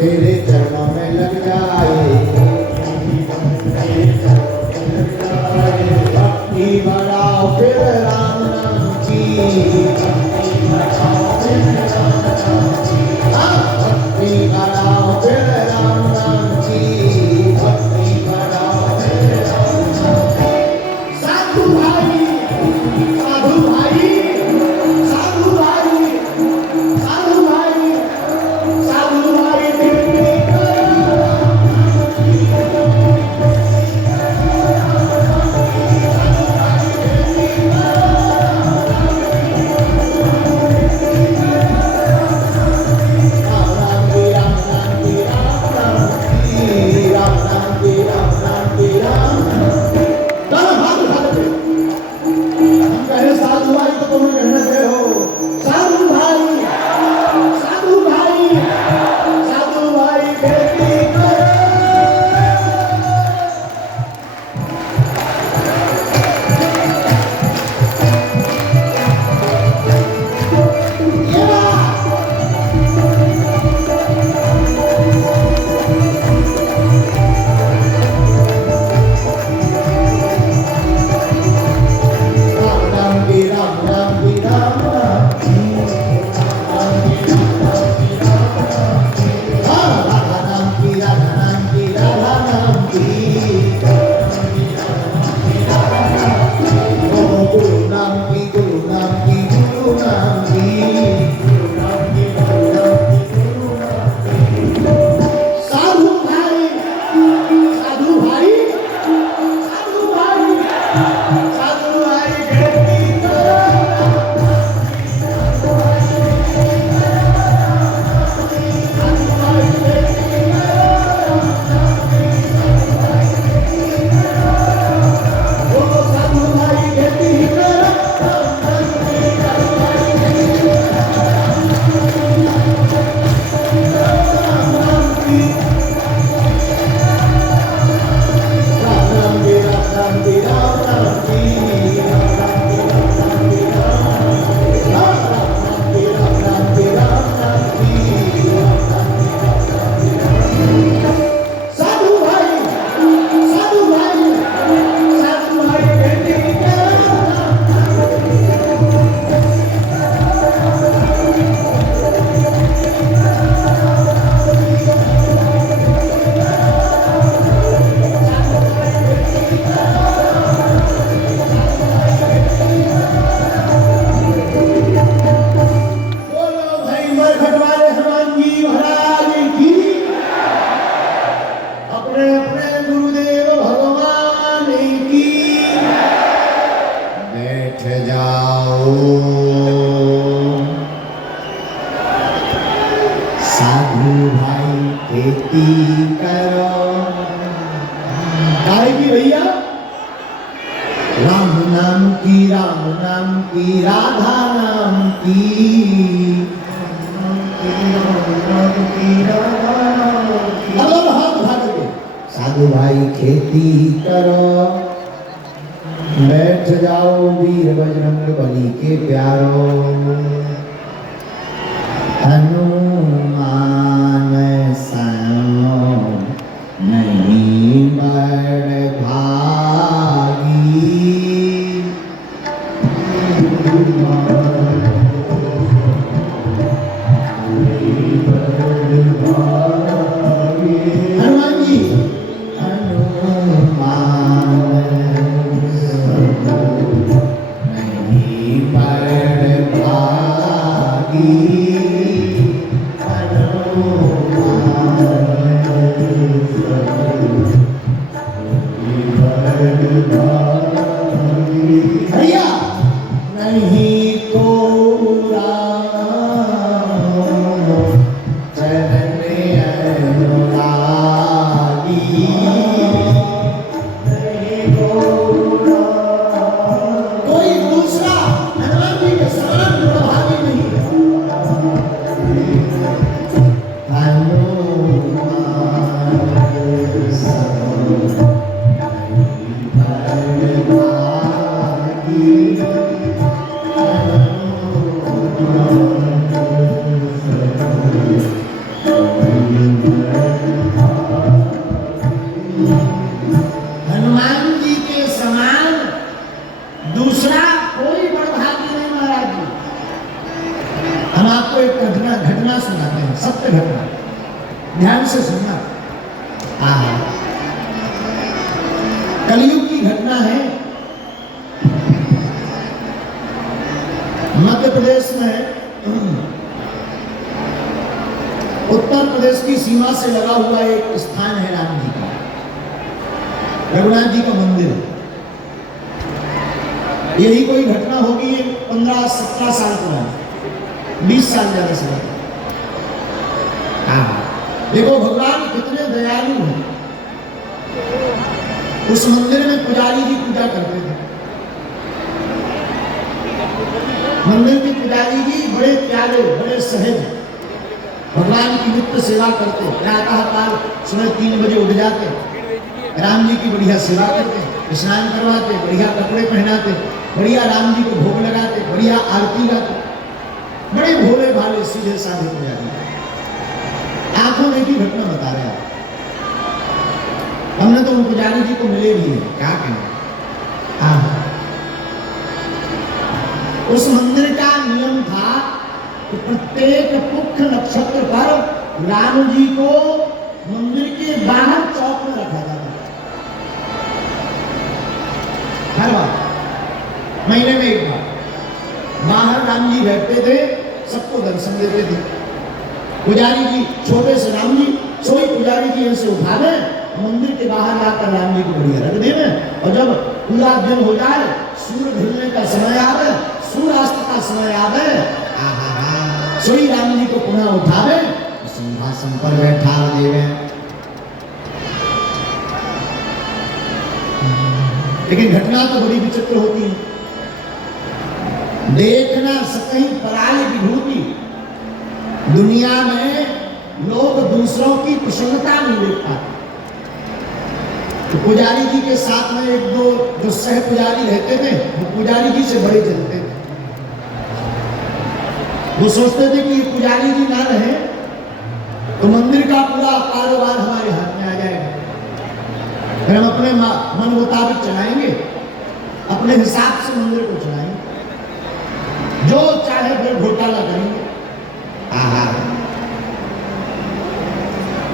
तेरे चरणों में लग जाए, भक्ति बढ़ाओ फिर राम नाम की, भक्ति बढ़ाओ फिर राम नाम की, भक्ति बढ़ाओ फिर राम नाम की। साधु भाई, साधु भाई, साधु भाई, साधु भाई, साधु भाई विनती करो। साधु भाई खेती करो, गाएगी भैया राम नाम की, राम नाम की, राधा नाम की, साधु भाई खेती करो, बैठ जाओ वीर बजरंग बली के प्यारो, हनुमान सनो नहीं बड़ भागी, हनुमान जी हनुमान नहीं बड़ भागी, ध्यान से सुनना। हाँ, कलयुग की घटना है। मध्य प्रदेश में उत्तर प्रदेश की सीमा से लगा हुआ एक स्थान है राम जी का, रघुनाथ जी का मंदिर। यही कोई घटना होगी 15-17 साल पुरानी, 20 साल ज्यादा से ज्यादा। देखो भगवान कितने दयालु हैं। उस मंदिर में पुजारी जी पूजा करते थे। मंदिर के पुजारी जी बड़े प्यारे, बड़े सहज, भगवान की नित्य सेवा करते। प्रातः काल सुबह 3 बजे उठ जाते, राम जी की बढ़िया सेवा करते, स्नान करवाते, बढ़िया कपड़े पहनाते, बढ़िया राम जी को भोग लगाते, बढ़िया आरती गाते। बड़े भोले भाले सीधे साधे पुजारी, आंखों देखी घटना बता रहे हैं। हमने तो उन पुजारी जी को मिले भी है, क्या कहना। हाँ, उस मंदिर का नियम था कि प्रत्येक पुख्य नक्षत्र पर राम जी को मंदिर के बाहर चौक में रखा जाता था। हर बार, महीने में एक बार बाहर राम जी बैठते थे, सबको दर्शन देते थे। पुजारी जी, छोटे से राम जी, सोई पुजारी जी इनसे उठा दें, मंदिर के बाहर लाकर राम जी को बढ़िया रख दें। और जब पूरा दिन हो जाए, सूर्य ढलने का समय आवे, सूर्यास्त का समय आवे, सोई राम जी को पुनः उठावे, सिंहासन पर बैठा देवे। लेकिन घटना तो बड़ी विचित्र होती है। देखना सकहीं पराई विभूति। दुनिया में लोग दूसरों की प्रसन्नता नहीं देख पाते। तो पुजारी जी के साथ में 1-2 जो सह पुजारी रहते थे, वो पुजारी जी से बड़े जलते थे। वो सोचते थे कि ये पुजारी जी ना रहे तो मंदिर का पूरा कारोबार हमारे हाथ में आ जाएगा, फिर हम अपने मन मुताबिक चलाएंगे, अपने हिसाब से मंदिर को चलाएंगे, जो चाहे फिर घोटाला करेंगे।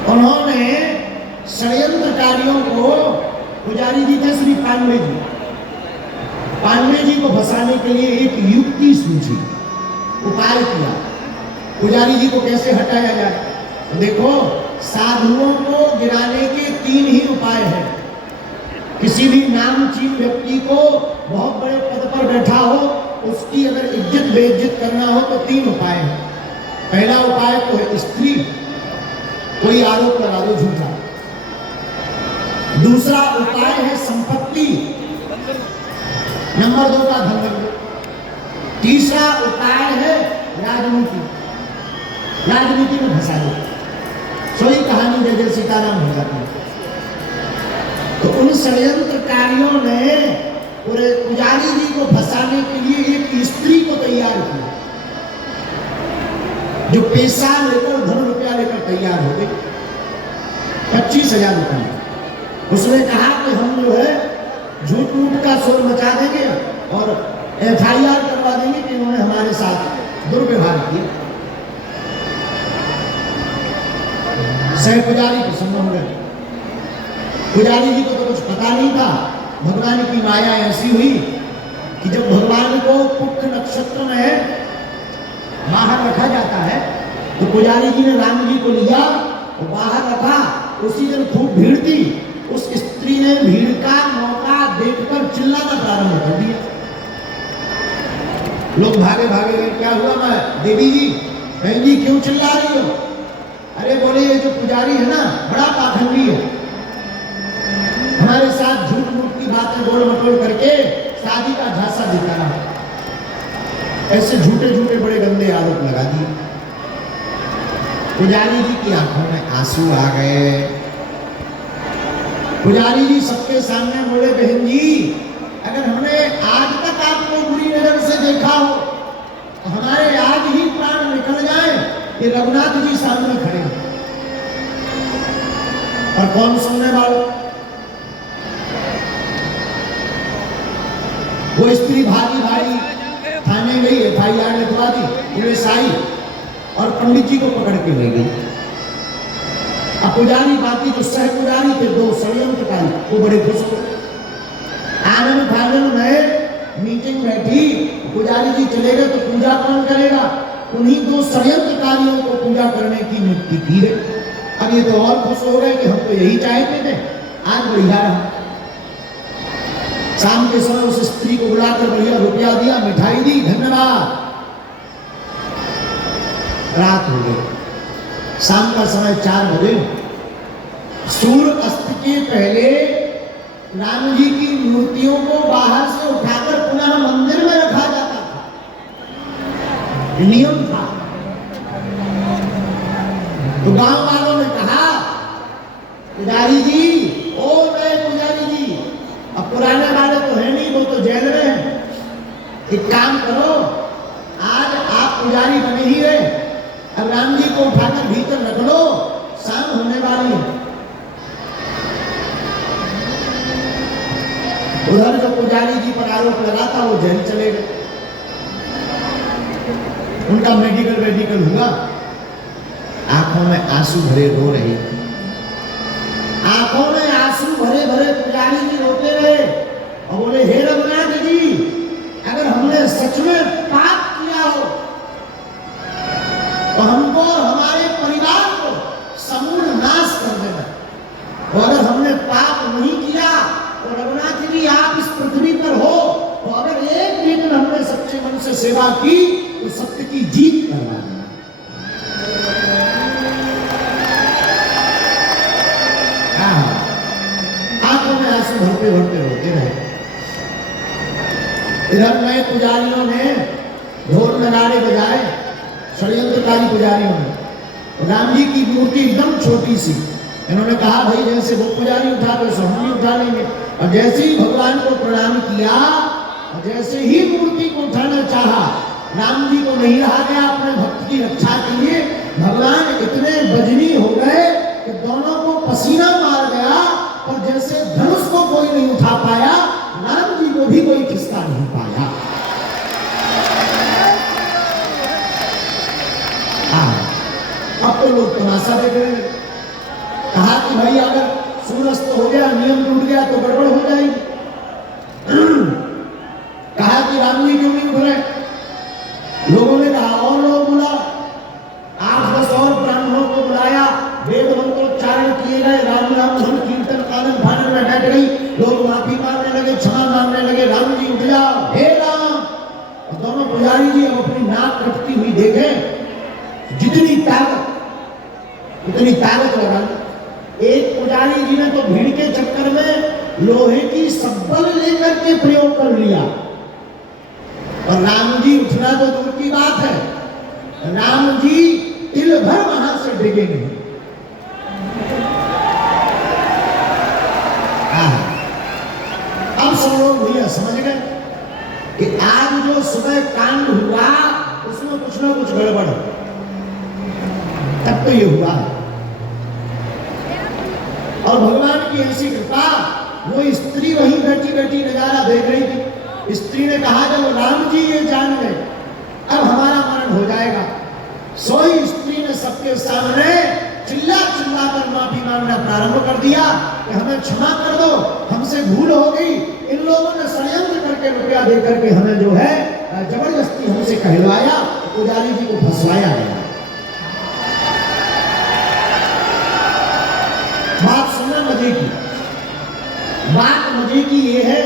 उन्होंने षड्यंत्रकारियों को, पुजारी जी थे श्री पांडे जी, पांडे जी को फंसाने के लिए एक युक्ति सूझी, उपाय किया। पुजारी जी को कैसे हटाया जाए? तो देखो, साधुओं को गिराने के 3 ही उपाय हैं। किसी भी नामचीन व्यक्ति को, बहुत बड़े पद पर बैठा हो, उसकी अगर इज्जत बेइज्जत करना हो तो 3 उपाय हैं। पहला उपाय तो है स्त्री, कोई आरोप लगा दो झूठा। दूसरा उपाय है संपत्ति, नंबर 2 का धन। तीसरा उपाय है राजनीति, राजनीति में फंसा दो, सोई कहानी जय जय सीताराम हो जाती है। तो उन षड्यंत्रकारियों ने पूरे पुजारी जी को फंसाने के लिए एक स्त्री को तैयार किया, जो पैसा लेकर, धन रुपया लेकर तैयार हो गई, 25,000 रुपये। उसने कहा कि हम जो है झूठ मूठ का शोर मचा देंगे और FIR करवा देंगे कि इन्होंने हमारे साथ दुर्व्यवहार किया। सह पुजारी प्रसन्न हो गए। पुजारी जी को तो कुछ पता नहीं था। भगवान की माया ऐसी हुई कि जब भगवान को पुख्य नक्षत्र में बाहर रखा जाता है, तो पुजारी जी ने राम जी को लिया और बाहर रखा। उसी दिन खूब भीड़ थी। उस स्त्री ने भीड़ का मौका देखकर चिल्लाना प्रारंभ कर दिया। लोग भागे भागे गए, क्या हुआ? मैं देवी जी, बहन जी क्यों चिल्ला रही हो? अरे बोले, ये जो पुजारी है ना, बड़ा पाखंडी है, हमारे साथ झूठ मूठ की बातें गोल मटोल करके शादी का झांसा दिखा रहा है। ऐसे झूठे झूठे बड़े गंदे आरोप लगा दिए। पुजारी जी की आंखों में आंसू आ गए। पुजारी जी सबके सामने बोले, बहन जी, अगर हमने आज तक आपको बुरी नजर से देखा हो तो हमारे आज ही प्राण निकल जाए। ये रघुनाथ जी सामने खड़े हैं और कौन सुनने वाला? वो स्त्री भागी भागी थाने गई, FIR लिखवा दी, पुलिस आई और पंडित जी को पकड़ के ले गई। अब पुजारी बाकी जो सह पुजारी थे, दो षड्यंत्रकारी, वो बड़े खुश हो गए। आनंद फानंद में मीटिंग बैठी, पुजारी जी चले गए तो पूजा कौन करेगा? उन्हीं दो षड्यंत्रकारियों को पूजा करने की नियुक्ति की है। अब ये तो और खुश हो गए कि हम तो यही चाहते थे, आज बढ़िया रहा। शाम के समय उस स्त्री को बुलाकर बढ़िया रुपया दिया, मिठाई दी, धन्यवाद। रात हो गई, शाम का समय 4 बजे, सूर्य अस्त के पहले राम जी की मूर्तियों को बाहर से उठाकर पुनः मंदिर में रखा जाता था, नियम था। तो गांव वालों ने कहा, पुजारी जी, ओ नए पुजारी जी, अब पुराने वाले तो है नहीं, वो तो जेल में है, एक काम करो, आज आप पुजारी बने ही रहे, अब राम जी को उठाकर भीतर रख लो, शाम होने वाली है। उधर जो पुजारी जी पर आरोप लगा था वो जेल चले गए, उनका मेडिकल हुआ, आंखों में आंसू भरे रो रहे थे, आंखों में आंसू भरे भरे पुजारी जी रोते रहे और बोले, हे रघुनाथ जी, अगर हमने सच में पाप किया हो तो हमको और हमारे परिवार को समूल नाश कर देना, और अगर हमने पाप नहीं किया तो रघुनाथ जी आप इस पृथ्वी पर हो, तो अगर एक दिन हमने सच्चे मन से सेवा की तो सत्य की जीत करवा देना। आंखों में आंसू भरते भरते रोते रहे। इधर नए पुजारियों ने ढोल नगाड़े बजाए, षड्यंत्रकारी पुजारियों ने। राम जी की मूर्ति एकदम छोटी सी, इन्होंने कहा भाई जैसे वो पुजारी उठा तो हम भी उठा लेंगे। और जैसे ही भगवान को प्रणाम किया, जैसे ही मूर्ति को उठाना चाहा, राम जी को नहीं रहा गया अपने भक्त की रक्षा के लिए। भगवान इतने बजनी हो गए कि दोनों को पसीना मार गया, और जैसे धनुष को कोई नहीं उठा पाया, राम जी को भी कोई खिसका नहीं पाया। अब तो लोग तमाशा देख रहे हैं। कहा कि भाई अगर सूर्यास्त हो गया, नियम टूट गया तो गड़बड़ हो जाएगी। कहा कि राम जी क्यों नहीं उठ रहे? लोगों ने कहा और लोग बुला, 8-10 और ब्राह्मणों को बुलाया, वेद मंत्रोच्चारण किए गए, राम राम धन कीर्तन आनंद फानन में बैठ गई, लोग माफी मांगने लगे, क्षमा मांगने लगे, राम जी उठ जाओ, हे राम। और दोनों पुजारी जी अब अपनी नाक कटती हुई देखे, जितनी ताकत उतनी ताकत लगा। एक पुजारी जी ने तो भीड़ के चक्कर में लोहे की सब्बल लेकर के प्रयोग कर लिया, और राम जी उठना तो दूर की बात है, राम जी तिल भर वहां से डिगे नहीं। अब सब लोग भैया समझ गए कि आज जो सुबह कांड हुआ उसमें कुछ ना कुछ गड़बड़, तब तो ये हुआ है। और भगवान की ऐसी कृपा, वो स्त्री वहीं बैठी बैठी नजारा देख रही थी। स्त्री ने कहा जब राम जी ये जान गए अब हमारा मरण हो जाएगा। सोई स्त्री ने सबके सामने चिल्ला चिल्ला कर माफी मांगना प्रारंभ कर दिया कि हमें क्षमा कर दो, हमसे भूल हो गई, इन लोगों ने षड्यंत्र करके रुपया दे करके हमें जो है जबरदस्ती हमसे कहलवाया, पुजारी जी को फंसवाया गया। बात सुनना मजे की, बात मजे की ये है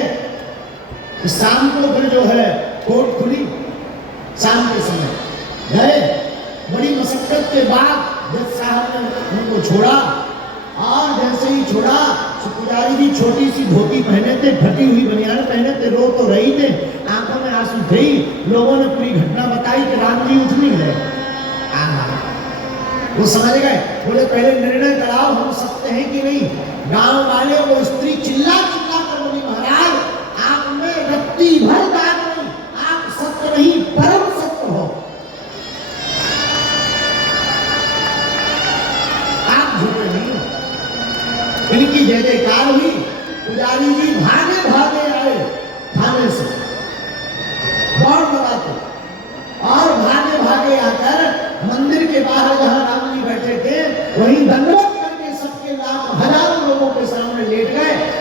कि शाम को फिर जो है कोर्ट खुली, शाम के समय गए, बड़ी मशक्कत के बाद जज साहब ने उनको छोड़ा, और जैसे ही छोड़ा तो पुजारी जी छोटी सी धोती पहने थे, फटी हुई बनियान पहने थे, रो तो रही थे, आंखों में आंसू थे। लोगों ने पूरी घटना बताई कि राम जी उठ नहीं रहे। वो समझ गए, बोले पहले निर्णय कराओ हम सत्य हैं कि नहीं। गांव वाले वो स्त्री चिल्ला चिल्ला कर बोली, महाराज आप में रत्ती भर दाग नहीं, आप सत्य नहीं परम सत्य हो, आप झूठे नहीं हो। इनकी जय जयकार हुई। पुजारी जी भागे भागे आए थाने से दौड़ लगाते, और भागे भागे आकर मंदिर के बाहर जहां राम जी बैठे थे वहीं दंडवत करके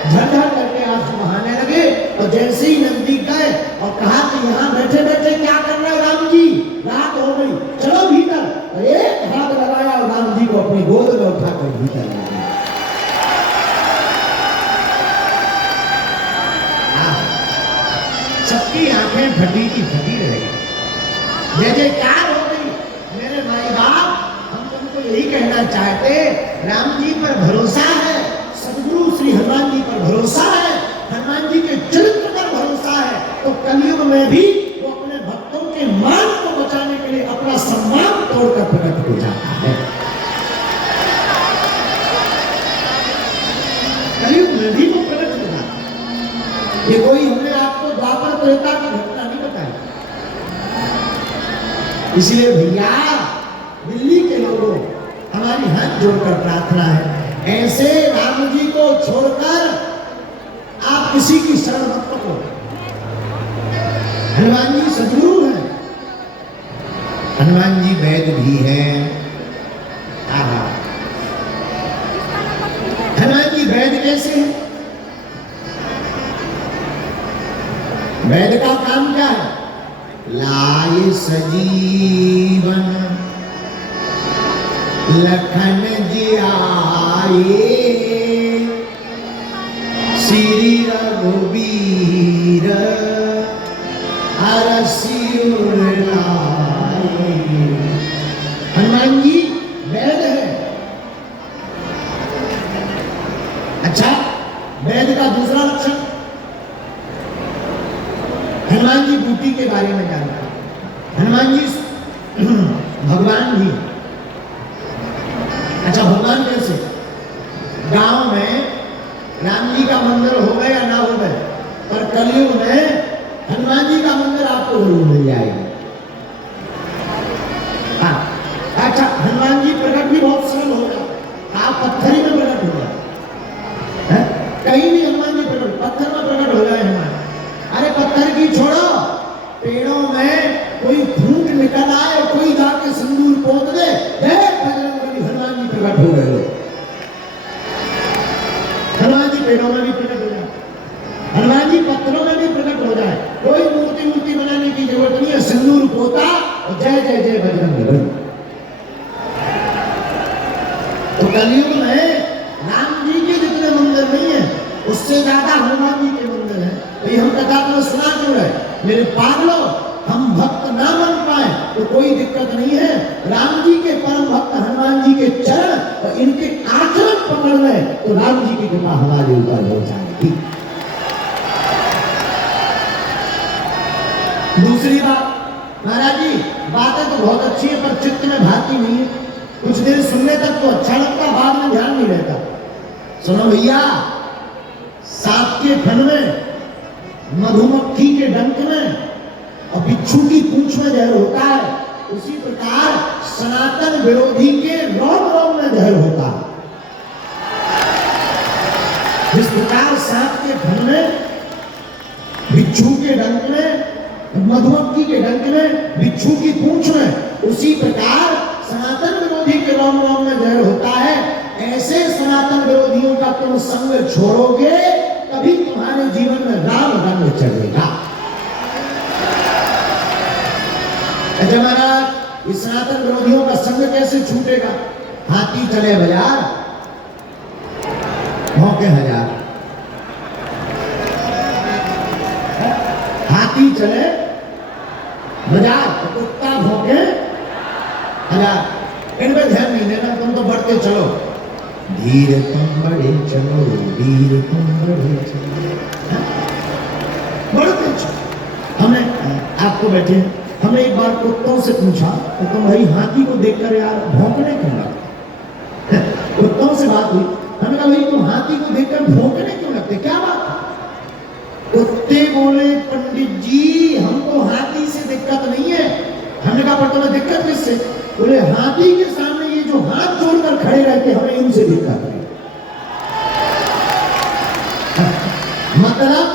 झरझर करके आंसू बहाने लगे। और जैसे ही नजदीक गए और कहा कि यहाँ बैठे बैठे क्या कर रहे राम जी, रात हो गई, चलो भीतर। और एक हाथ लगाया और राम जी को अपनी गोद में उठाकर भीतर ले गए। सबकी आंखें फटी की फटी रह गई, जय जयकार हो गई। मेरे भाई बाप, हम तुमको यही कहना चाहते, राम जी पर भरोसा है, सदगुरु श्री हनुमान जी पर भरोसा है, हनुमान जी के चरित्र पर भरोसा है, तो कलयुग में भी वो अपने भक्तों के मान को बचाने के लिए अपना सम्मान तोड़कर प्रकट हो जाता है। कलयुग में भी वो प्रकट हो जाता है। ये कोई हमने आपको द्वापर त्रेता की घटना नहीं बताई। इसलिए भैया, दिल्ली के लोगों, हमारी हाथ जोड़कर प्रार्थना है, ऐसे राम जी को छोड़कर आप किसी की शरण मत पकड़ो। हनुमान जी सदगुरु हैं, हनुमान जी वैद्य भी हैं। हनुमान जी वैद्य कैसे हैं? वैद्य का काम क्या है? लाए सजीवन लखन जी आए, श्री रघुबीर अरसिउर लाए। हनुमान जी वैद्य है। अच्छा, वैद्य का दूसरा लक्षण, हनुमान जी बूटी के बारे में जानता है। हनुमान जी भगवान भी। अच्छा, भगवान कैसे? गांव में राम जी का मंदिर हो गए या ना हो गए, पर कलयुग में हनुमान जी का मंदिर आपको जरूर मिल जाएगा। हाँ, अच्छा, हनुमान जी प्रकट भी बहुत सरल हो गया, आप पत्थर ही में प्रकट हो गए, कहीं भी हनुमान जी प्रकट, पत्थर में प्रकट हो गए हनुमान। अरे पत्थर की छोड़ो, पेड़ों में कोई फूट निकल आए, कोई जाके सिंदूर पोत दे, बजरंगबली, हनुमान जी प्रकट हो गए। हनुमान जी पेड़ों में भी प्रकट हो जाए, हनुमान जी पत्थरों में भी प्रकट हो जाए, कोई मूर्ति बनाने की जरूरत नहीं है, सिंदूर पोता और जय जय जय बजरंगबली। तो कलयुग में राम जी के जितने मंदिर नहीं है, उससे ज्यादा हनुमान जी के मंदिर है। तो हम कथा को सुना क्यों रहे? मेरे पागलों, हम भक्त ना बन पाए तो कोई दिक्कत नहीं है, राम जी के परम भक्त हनुमान जी के चरण और इनके आचरण पकड़ लें तो राम जी की कृपा हमारे ऊपर हो जाएगी। दूसरी बात, महाराज जी बातें तो बहुत अच्छी है पर चित्त में भाती नहीं है। कुछ देर सुनने तक तो अच्छा लगता, बाद में ध्यान नहीं रहता। सुनो भैया, सांप के फन में, मधुमक्खी के डंक में और बिच्छू की पूंछ में जहर होता है, उसी प्रकार सनातन विरोधी के रोम रोम में जहर होता है। जिस प्रकार सांप के फन में, बिच्छू के डंक में, मधुमक्खी के डंक में, बिच्छू की पूंछ में, उसी प्रकार सनातन विरोधी के रोम रोम में जहर होता है। ऐसे सनातन विरोधियों का तुम संग छोड़ोगे तभी तुम्हारे जीवन में राम रंग चढ़ेगा। अच्छा महाराज, इस सनातन विरोधियों का संग कैसे छूटेगा? हाथी चले बाजार, भौंके हजार। हाथी चले बाजार, कुत्ता भौंके हजार। इनमें ध्यान नहीं देना, तुम तो बढ़ते चलो। धीर तुम बड़े चलो, धीर तुम बड़े चलो, बढ़ते चलो। हमने आपको बैठे, हमने एक बार कुत्तों से पूछा तो तुम भाई हाथी को देखकर यार भौंकने क्यों लगते? कुत्तों से बात हुई, हमने कहा भाई तुम हाथी को देखकर भौंकने क्यों लगते, क्या बात? कुत्ते बोले पंडित जी हमको हाथी से दिक्कत नहीं है। हमने कहा पर तुम्हें दिक्कत किससे? बोले हाथी के सामने ये जो हाथ जोड़कर खड़े रहते हमें उनसे दिक्कत है। मतलब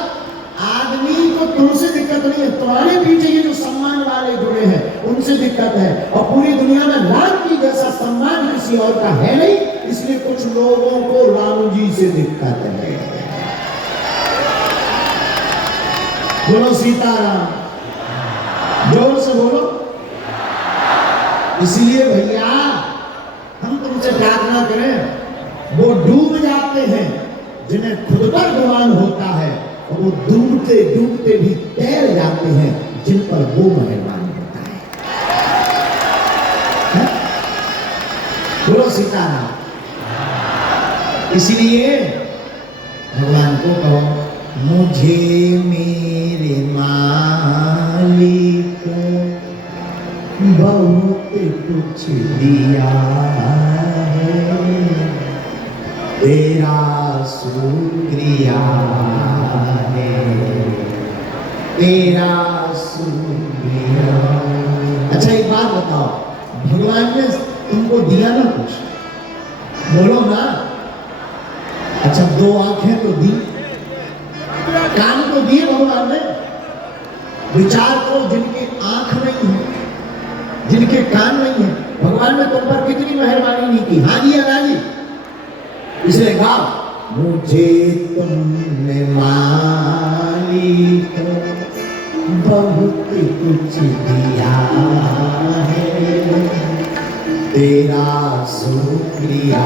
आदमी को तुमसे दिक्कत नहीं है, तुम्हारे पीछे ये जो सम्मान वाले जुड़े हैं उनसे दिक्कत है। और पूरी दुनिया में राम जी जैसा सम्मान किसी और का है नहीं, इसलिए कुछ लोगों को राम जी से दिक्कत है। बोलो सीताराम, जोर से बोलो। इसलिए भैया हम तुमसे प्रार्थना करें, वो डूब जाते हैं जिन्हें खुद पर गुमान होता है, और वो डूबते डूबते भी तैर जाते हैं जिन पर वो मेहरबान होता है। बोलो सीताराम। इसलिए भगवान को कहो, मुझे मेरे मालिक बहुत कुछ दिया है, तेरा शुक्रिया है, तेरा शुक्रिया। अच्छा एक बात बताओ, भगवान ने तुमको दिया ना कुछ, बोलो ना। अच्छा दो आंखें तो दी, कान तो दिए भगवान ने। विचार करो, जिनकी आंख नहीं है, जिनके कान नहीं है, भगवान ने तुम पर कितनी मेहरबानी नहीं की। हाँ जी या ना जी? इसलिए कहा, मुझे तुमने मालिक बहुत कुछ दिया है, तेरा शुक्रिया।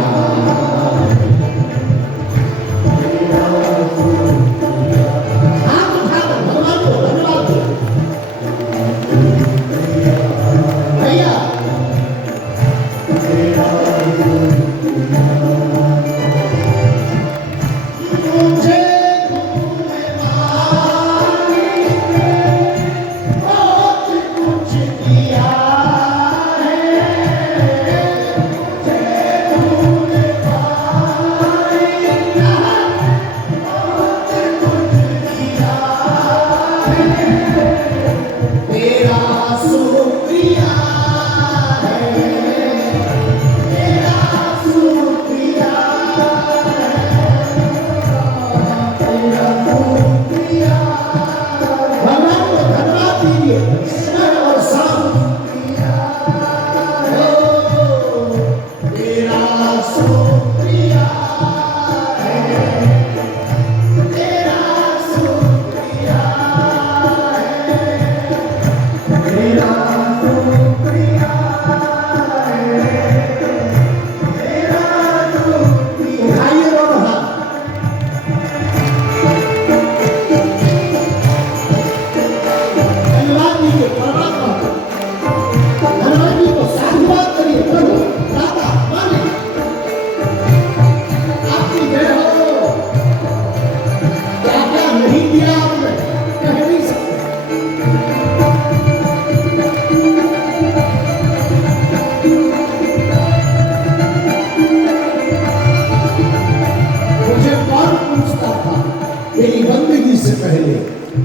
मेरी बंदगी से पहले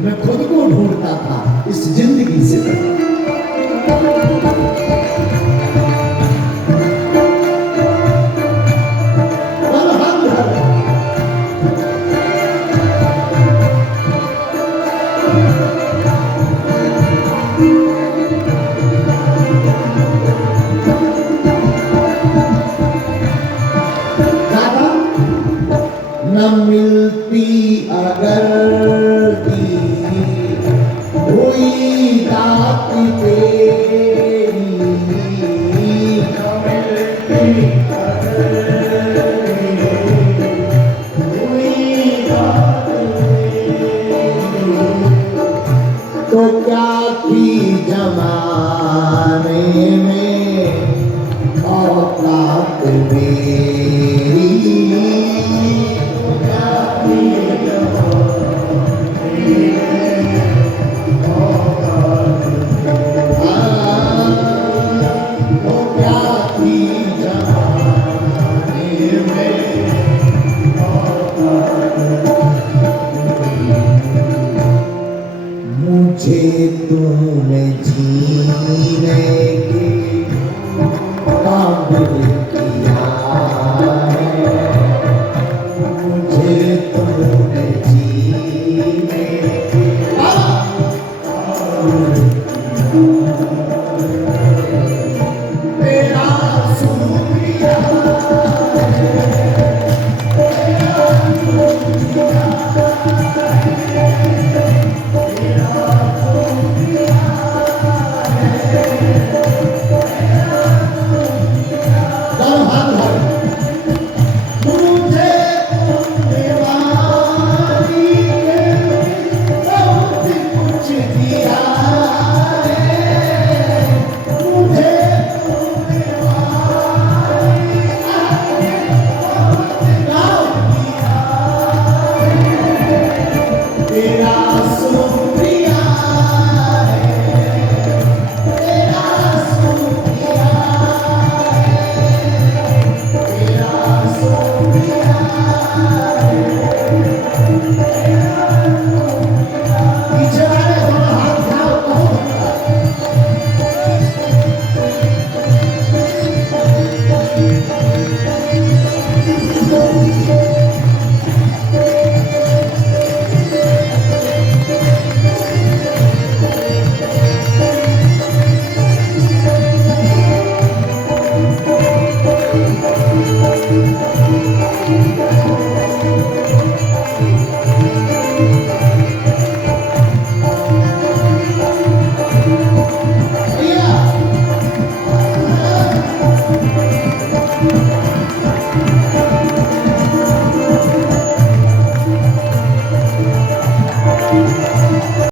मैं खुद को ढूंढता था, इस जिंदगी से पहले। न मिलती अगर कोई दात तेरी, न मिलती अगर कोई दात तेरी, तो क्या थी जमाने में औकात मेरी। मुझे तुम